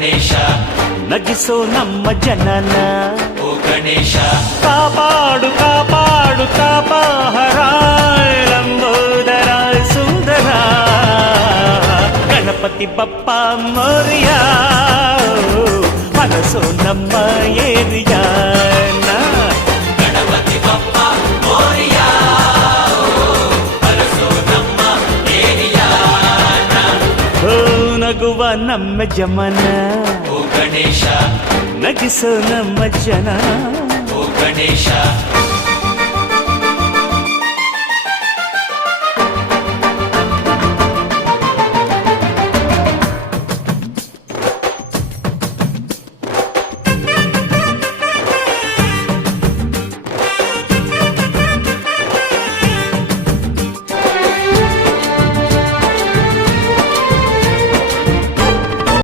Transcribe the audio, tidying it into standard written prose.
ಗಣೇಶ ನಗಿಸೋ ನಮ್ಮ ಜನನ ಓ ಗಣೇಶ ಕಾಪಾಡು ಕಾಪಾಡು ತಾಪಹರ ಲಂಬೋದರ ಸುಂದರ ಗಣಪತಿ ಬಪ್ಪ ಮೋರಿಯ ಮನಸೋ ನಮ್ಮ ಏರಿಯಾನ ಗಣಪತಿ ಬಪ್ಪ ಮೋರಿಯ ಬರಸೋ ನಮ್ಮ ಏರಿಯಾನ ಓ ನಗುವ ನಮ್ಮ ಜಮನ ಓ ಗಣೇಶ ನಗಿಸೋ ನಮ್ಮ ಜನ ಓ ಗಣೇಶ